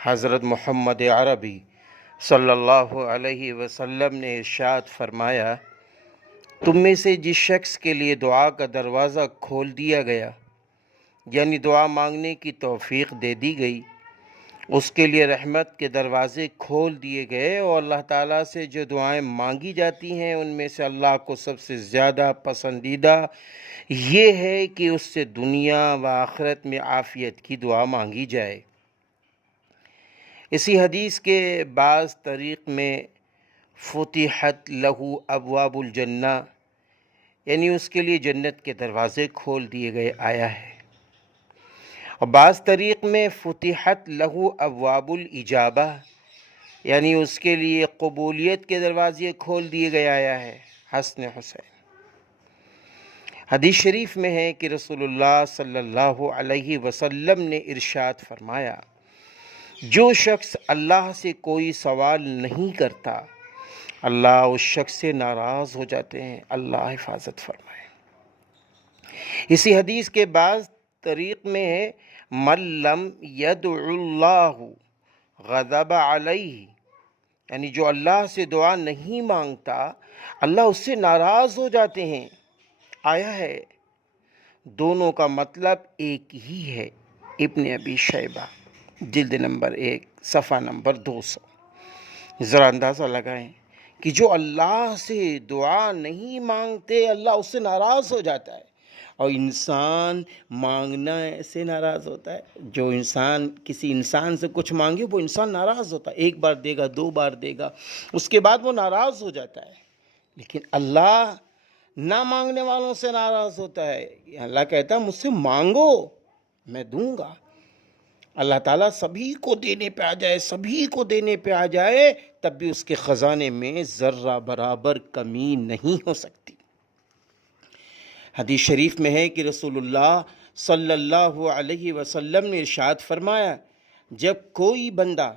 حضرت محمد عربی صلی اللہ علیہ وسلم نے ارشاد فرمایا، تم میں سے جس شخص کے لیے دعا کا دروازہ کھول دیا گیا، یعنی دعا مانگنے کی توفیق دے دی گئی، اس کے لیے رحمت کے دروازے کھول دیے گئے، اور اللہ تعالیٰ سے جو دعائیں مانگی جاتی ہیں ان میں سے اللہ کو سب سے زیادہ پسندیدہ یہ ہے کہ اس سے دنیا و آخرت میں عافیت کی دعا مانگی جائے۔ اسی حدیث کے بعض طریق میں فتحت لہو ابواب الجنہ، یعنی اس کے لیے جنت کے دروازے کھول دیے گئے آیا ہے، اور بعض طریق میں فتحت لہو ابواب الاجابہ، یعنی اس کے لیے قبولیت کے دروازے کھول دیے گئے آیا ہے۔ حسن حسین حدیث شریف میں ہے کہ رسول اللہ صلی اللہ علیہ وسلم نے ارشاد فرمایا، جو شخص اللہ سے کوئی سوال نہیں کرتا اللہ اس شخص سے ناراض ہو جاتے ہیں۔ اللہ حفاظت فرمائے۔ اسی حدیث کے بعض طریق میں ہے، من لم یدع اللہ غضب علیہ، یعنی جو اللہ سے دعا نہیں مانگتا اللہ اس سے ناراض ہو جاتے ہیں۔ آیا ہے، دونوں کا مطلب ایک ہی ہے۔ ابن ابی شیبہ جلد نمبر 1 صفحہ نمبر 200۔ ذرا اندازہ لگائیں کہ جو اللہ سے دعا نہیں مانگتے اللہ اس سے ناراض ہو جاتا ہے، اور انسان مانگنا سے ناراض ہوتا ہے۔ جو انسان کسی انسان سے کچھ مانگے وہ انسان ناراض ہوتا ہے، ایک بار دے گا، 2 بار دے گا، اس کے بعد وہ ناراض ہو جاتا ہے۔ لیکن اللہ نہ مانگنے والوں سے ناراض ہوتا ہے۔ اللہ کہتا ہے مجھ سے مانگو میں دوں گا۔ اللہ تعالیٰ سبھی کو دینے پہ آ جائے، سبھی کو دینے پہ آ جائے، تب بھی اس کے خزانے میں ذرہ برابر کمی نہیں ہو سکتی۔ حدیث شریف میں ہے کہ رسول اللہ صلی اللہ علیہ وسلم نے ارشاد فرمایا، جب کوئی بندہ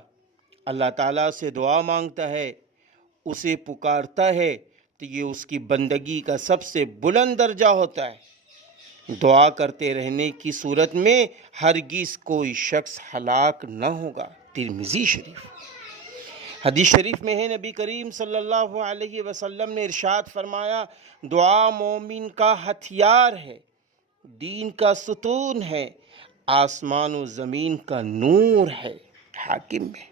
اللہ تعالیٰ سے دعا مانگتا ہے، اسے پکارتا ہے، تو یہ اس کی بندگی کا سب سے بلند درجہ ہوتا ہے۔ دعا کرتے رہنے کی صورت میں ہرگز کوئی شخص ہلاک نہ ہوگا۔ ترمذی شریف حدیث شریف میں ہے، نبی کریم صلی اللہ علیہ وسلم نے ارشاد فرمایا، دعا مومن کا ہتھیار ہے، دین کا ستون ہے، آسمان و زمین کا نور ہے۔ حاکم میں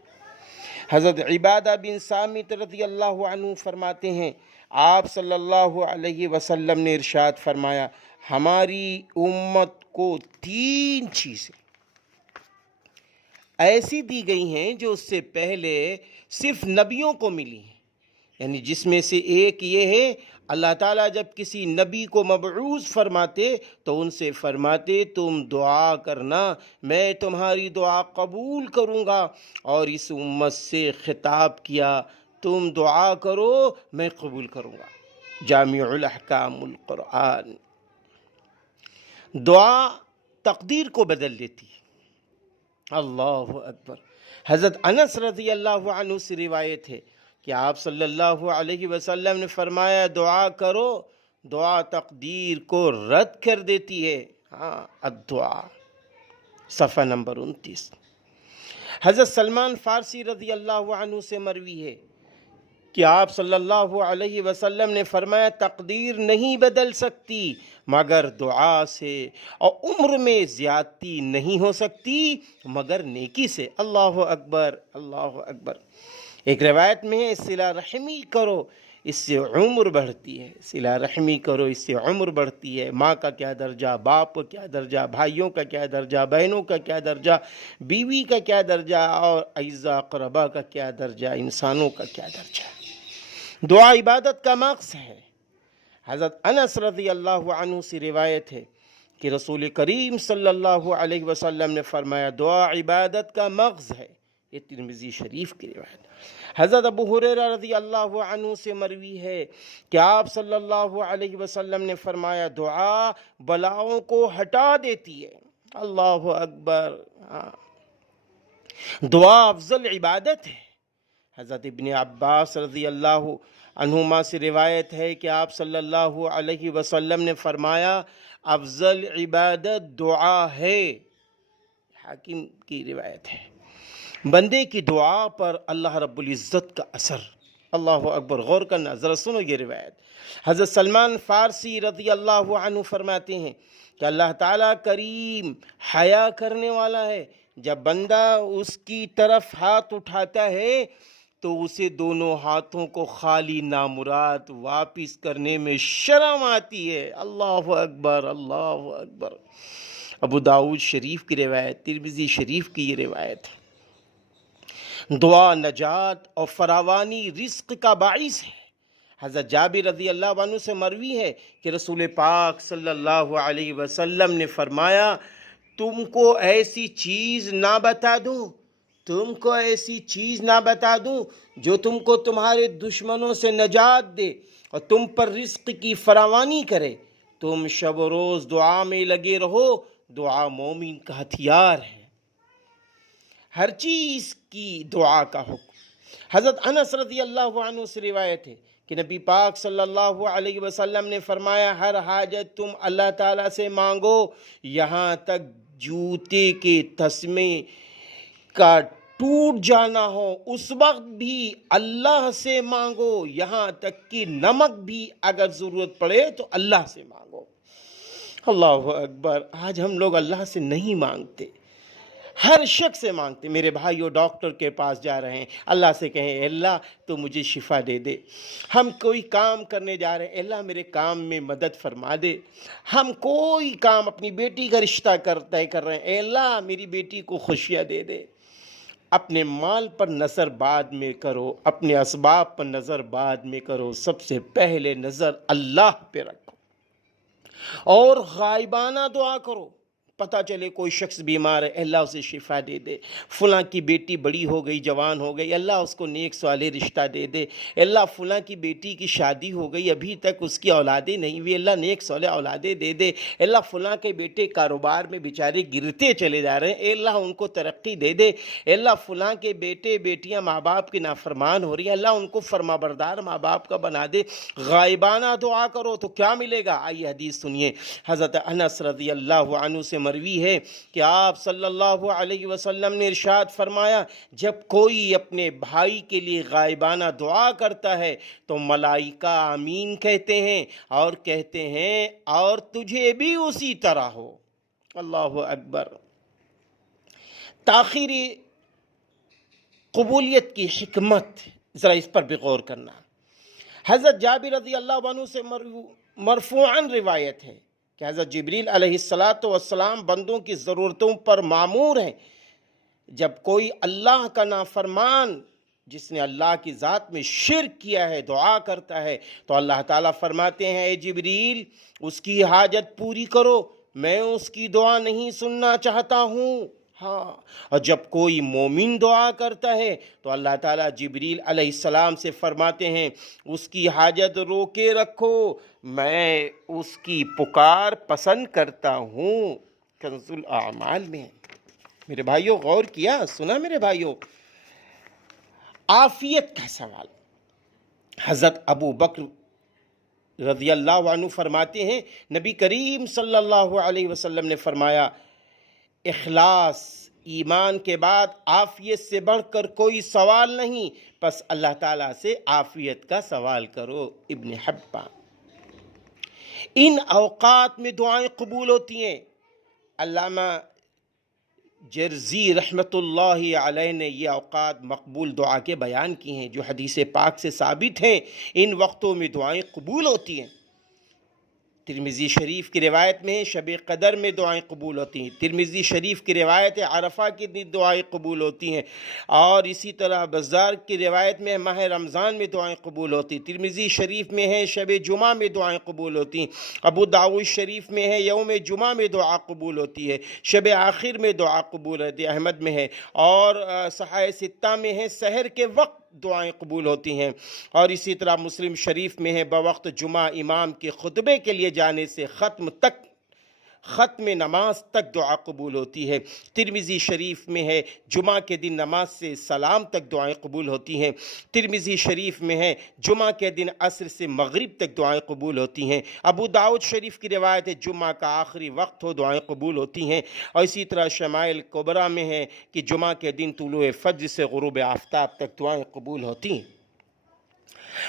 حضرت عبادہ بن صامت رضی اللہ عنہ فرماتے ہیں، آپ صلی اللہ علیہ وسلم نے ارشاد فرمایا، ہماری امت کو 3 چیزیں ایسی دی گئی ہیں جو اس سے پہلے صرف نبیوں کو ملی ہیں، یعنی جس میں سے ایک یہ ہے، اللہ تعالیٰ جب کسی نبی کو مبعوث فرماتے تو ان سے فرماتے تم دعا کرنا، میں تمہاری دعا قبول کروں گا، اور اس امت سے خطاب کیا تم دعا کرو میں قبول کروں گا۔ جامع الاحکام القرآن۔ دعا تقدیر کو بدل دیتی ہے۔ اللہ اکبر۔ حضرت انس رضی اللہ عنہ سے روایت ہے کہ آپ صلی اللہ علیہ وسلم نے فرمایا، دعا کرو، دعا تقدیر کو رد کر دیتی ہے۔ الدعا، صفحہ نمبر 29۔ حضرت سلمان فارسی رضی اللہ عنہ سے مروی ہے کہ آپ صلی اللہ علیہ وسلم نے فرمایا، تقدیر نہیں بدل سکتی مگر دعا سے، اور عمر میں زیادتی نہیں ہو سکتی مگر نیکی سے۔ اللہ اکبر، اللہ اکبر۔ ایک روایت میں ہے، صلہ رحمی کرو اس سے عمر بڑھتی ہے، صلہ رحمی کرو اس سے عمر بڑھتی ہے۔ ماں کا کیا درجہ، باپ کا کیا درجہ، بھائیوں کا کیا درجہ، بہنوں کا کیا درجہ، بیوی کا کیا درجہ، اور اعزاء اقربا کا کیا درجہ، انسانوں کا کیا درجہ۔ دعا عبادت کا مغز ہے۔ حضرت انس رضی اللہ عنہ سے روایت ہے کہ رسول کریم صلی اللہ علیہ وسلم نے فرمایا، دعا عبادت کا مغز ہے۔ یہ ترمذی شریف کی روایت۔ حضرت ابو ہریرہ رضی اللہ عنہ سے مروی ہے کہ آپ صلی اللہ علیہ وسلم نے فرمایا، دعا بلاؤں کو ہٹا دیتی ہے۔ اللہ اکبر۔ دعا افضل عبادت ہے۔ حضرت ابن عباس رضی اللہ عنہما سے روایت ہے کہ آپ صلی اللہ علیہ وسلم نے فرمایا، افضل عبادت دعا ہے۔ حاکم کی روایت ہے۔ بندے کی دعا پر اللہ رب العزت کا اثر. اللہ اکبر. غور کرنا، ذرا سنو یہ روایت. حضرت سلمان فارسی رضی اللہ عنہ فرماتے ہیں کہ اللہ تعالیٰ کریم، حیا کرنے والا ہے. جب بندہ اس کی طرف ہاتھ اٹھاتا ہے تو اسے دونوں ہاتھوں کو خالی نامراد واپس کرنے میں شرم آتی ہے. اللہ اکبر، اللہ اکبر. ابو داؤد شریف کی روایت، ترمذی شریف کی یہ روایت ہے. دعا نجات اور فراوانی رزق کا باعث ہے. حضرت جابر رضی اللہ عنہ سے مروی ہے کہ رسول پاک صلی اللہ علیہ وسلم نے فرمایا، تم کو ایسی چیز نہ بتا دوں، تم کو ایسی چیز نہ بتا دوں جو تم کو تمہارے دشمنوں سے نجات دے اور تم پر رزق کی فراوانی کرے. تم شب و روز دعا میں لگے رہو، دعا مومن کا ہتھیار ہے. ہر چیز کی دعا کا حکم. حضرت انس رضی اللہ عنہ سے روایت ہے کہ نبی پاک صلی اللہ علیہ وسلم نے فرمایا، ہر حاجت تم اللہ تعالیٰ سے مانگو، یہاں تک جوتے کے تسمے کا ٹوٹ جانا ہو اس وقت بھی اللہ سے مانگو، یہاں تک کہ نمک بھی اگر ضرورت پڑے تو اللہ سے مانگو. اللہ اکبر. آج ہم لوگ اللہ سے نہیں مانگتے، ہر شخص سے مانگتے. میرے بھائیو ڈاکٹر کے پاس جا رہے ہیں، اللہ سے کہیں اے اللہ تو مجھے شفا دے دے. ہم کوئی کام کرنے جا رہے ہیں، اے اللہ میرے کام میں مدد فرما دے. ہم کوئی کام، اپنی بیٹی کا رشتہ طے کر رہے ہیں، اے اللہ میری بیٹی کو خوشیاں دے دے. اپنے مال پر نظر بعد میں کرو، اپنے اسباب پر نظر بعد میں کرو، سب سے پہلے نظر اللہ پہ رکھو اور غائبانہ دعا کرو. پتہ چلے کوئی شخص بیمار ہے، اللہ اسے شفا دے دے. فلاں کی بیٹی بڑی ہو گئی، جوان ہو گئی، اللہ اس کو نیک صالح رشتہ دے دے. اللہ فلاں کی بیٹی کی شادی ہو گئی، ابھی تک اس کی اولادیں نہیں ہوئی، اللہ نیک صالح اولادیں دے دے. اللہ فلاں کے بیٹے کاروبار میں بیچارے گرتے چلے جا رہے ہیں، اے اللہ ان کو ترقی دے دے. اللہ فلاں کے بیٹے بیٹیاں ماں باپ کی نافرمان ہو رہی ہیں، اللہ ان کو فرما بردار ماں باپ کا بنا دے. غائبانہ دعا کرو تو کیا ملے گا؟ آئیے حدیث سنیے. حضرت انس رضی اللہ عنہ سے مروی ہے کہ آپ صلی اللہ علیہ وسلم نے ارشاد فرمایا، جب کوئی اپنے بھائی کے لیے غائبانہ دعا کرتا ہے تو ملائکہ آمین کہتے ہیں اور کہتے ہیں اور تجھے بھی اسی طرح ہو. اللہ اکبر. تاخیری قبولیت کی حکمت، ذرا اس پر بھی غور کرنا. حضرت جابر رضی اللہ عنہ سے مرفوعاً روایت ہے کہ حضرت جبریل علیہ السلام بندوں کی ضرورتوں پر مامور ہیں. جب کوئی اللہ کا نافرمان جس نے اللہ کی ذات میں شرک کیا ہے دعا کرتا ہے تو اللہ تعالیٰ فرماتے ہیں، اے جبریل اس کی حاجت پوری کرو، میں اس کی دعا نہیں سننا چاہتا ہوں. ہاں، اور جب کوئی مومن دعا کرتا ہے تو اللہ تعالیٰ جبریل علیہ السلام سے فرماتے ہیں، اس کی حاجت روکے رکھو، میں اس کی پکار پسند کرتا ہوں. کنز الاعمال میں. میرے بھائیوں غور کیا، سنا میرے بھائیوں؟ عافیت کا سوال. حضرت ابو بکر رضی اللہ عنہ فرماتے ہیں، نبی کریم صلی اللہ علیہ وسلم نے فرمایا، اخلاص ایمان کے بعد عافیت سے بڑھ کر کوئی سوال نہیں، پس اللہ تعالیٰ سے عافیت کا سوال کرو. ابن حبان. ان اوقات میں دعائیں قبول ہوتی ہیں. علامہ جرزی رحمۃ اللہ علیہ نے یہ اوقات مقبول دعا کے بیان کی ہیں جو حدیث پاک سے ثابت ہیں. ان وقتوں میں دعائیں قبول ہوتی ہیں. ترمذی شریف کی روایت میں شب قدر میں دعائیں قبول ہوتی ہیں. ترمذی شریف کی روایت ہے عرفہ کی دن دعائیں قبول ہوتی ہیں، اور اسی طرح بزار کی روایت میں ماہ رمضان میں دعائیں قبول ہوتی ہیں. ترمذی شریف میں ہے شب جمعہ میں دعائیں قبول ہوتی ہیں. ابو داؤد شریف میں ہے یوم جمعہ میں دعا قبول ہوتی ہے، شب آخر میں دعا قبول ہوتی ہے، احمد میں ہے، اور صحائح ستہ میں ہے سحر کے وقت دعائیں قبول ہوتی ہیں. اور اسی طرح مسلم شریف میں ہے بوقت جمعہ امام کے خطبے کے لیے جانے سے ختم تک ختم نماز تک دعا قبول ہوتی ہے۔ ترمذی شریف میں ہے جمعہ کے دن نماز سے سلام تک دعائیں قبول ہوتی ہیں۔ ترمذی شریف میں ہے جمعہ کے دن عصر سے مغرب تک دعائیں قبول ہوتی ہیں۔ ابو داؤد شریف کی روایت ہے جمعہ کا آخری وقت ہو دعائیں قبول ہوتی ہیں۔ اور اسی طرح شمائل کبریٰ میں ہے کہ جمعہ کے دن طلوع فجر سے غروب آفتاب تک دعائیں قبول ہوتی ہیں۔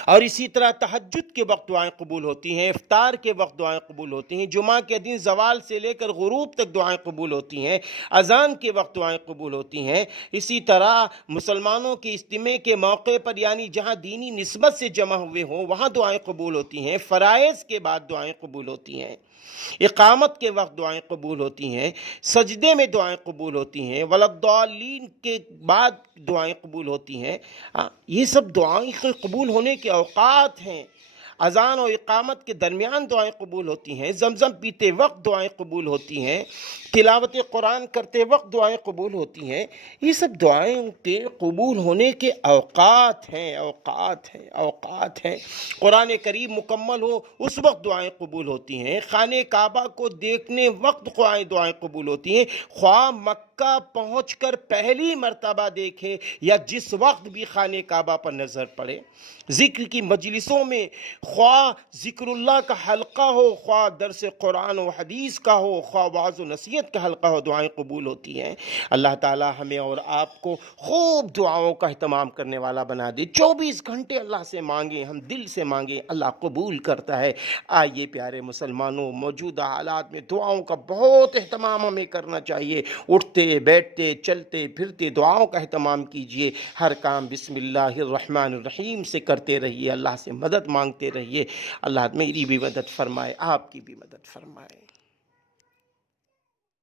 اور اسی طرح تہجد کے وقت دعائیں قبول ہوتی ہیں، افطار کے وقت دعائیں قبول ہوتی ہیں، جمعہ کے دن زوال سے لے کر غروب تک دعائیں قبول ہوتی ہیں، اذان کے وقت دعائیں قبول ہوتی ہیں۔ اسی طرح مسلمانوں کے اجتماع کے موقع پر یعنی جہاں دینی نسبت سے جمع ہوئے ہوں وہاں دعائیں قبول ہوتی ہیں، فرائض کے بعد دعائیں قبول ہوتی ہیں، اقامت کے وقت دعائیں قبول ہوتی ہیں، سجدے میں دعائیں قبول ہوتی ہیں، ولضالین کے بعد دعائیں قبول ہوتی ہیں۔ یہ سب دعائیں قبول ہونے کے اوقات ہیں۔ اذان و اقامت کے درمیان دعائیں قبول ہوتی ہیں، زمزم پیتے وقت دعائیں قبول ہوتی ہیں، تلاوت قرآن کرتے وقت دعائیں قبول ہوتی ہیں۔ یہ سب دعائیں کے قبول ہونے کے اوقات ہیں۔ قرآن کریم مکمل ہو اس وقت دعائیں قبول ہوتی ہیں، خانہ کعبہ کو دیکھنے وقت دعائیں قبول ہوتی ہیں، خواہ مکہ پہنچ کر پہلی مرتبہ دیکھے یا جس وقت بھی خانہ کعبہ پر نظر پڑے، ذکر کی مجلسوں میں خواہ ذکر اللہ کا حلقہ ہو، خواہ درس قرآن و حدیث کا ہو، خواہ وعظ و نصیحت کا حلقہ ہو، دعائیں قبول ہوتی ہیں۔ اللہ تعالی ہمیں اور آپ کو خوب دعاؤں کا اہتمام کرنے والا بنا دے۔ 24 گھنٹے اللہ سے مانگیں، ہم دل سے مانگیں، اللہ قبول کرتا ہے۔ آئیے پیارے مسلمانوں، موجودہ حالات میں دعاؤں کا بہت اہتمام ہمیں کرنا چاہیے۔ اٹھتے بیٹھتے چلتے پھرتے دعاؤں کا اہتمام کیجئے۔ ہر کام بسم اللہ الرحمن الرحیم سے کرتے رہیے، اللہ سے مدد مانگتے رہیے۔ اللہ میری بھی مدد فرمائے، آپ کی بھی مدد فرمائے۔